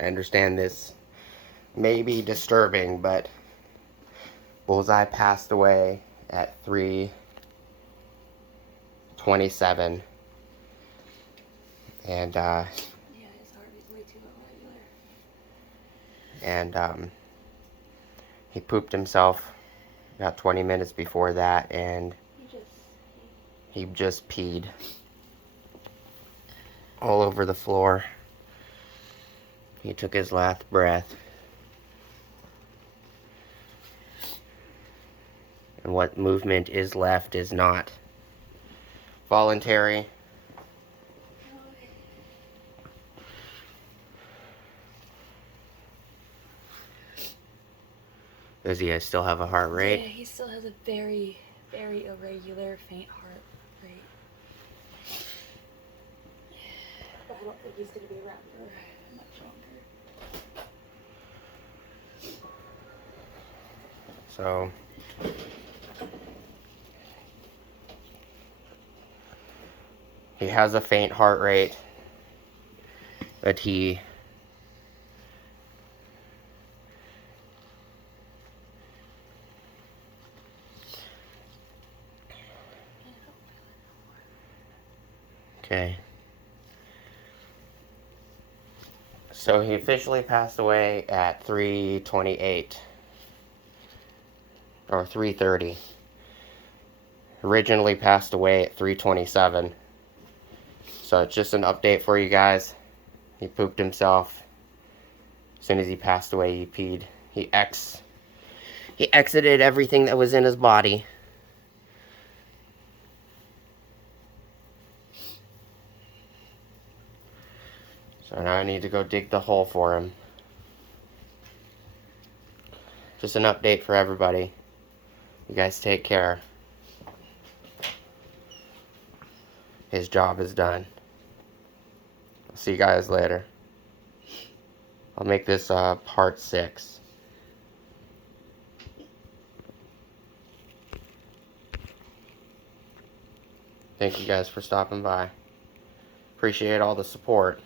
I understand this may be disturbing, but Bullseye passed away at 3:27, and yeah, his heart is way too irregular. and he pooped himself about 20 minutes before that, and he just peed all over the floor. He took his last breath. And what movement is left is not voluntary. Does he still have a heart rate? Yeah, he still has a very, very irregular, faint heart rate. But I don't think he's going to be around for much longer. So, he has a faint heart rate, but he okay. So he officially passed away at 3:28 or 3:30. Originally passed away at 3:27. So it's just an update for you guys. He pooped himself. As soon as he passed away, he peed. He exited everything that was in his body. So now I need to go dig the hole for him. Just an update for everybody. You guys take care. His job is done. I'll see you guys later. I'll make this part 6. Thank you guys for stopping by. Appreciate all the support.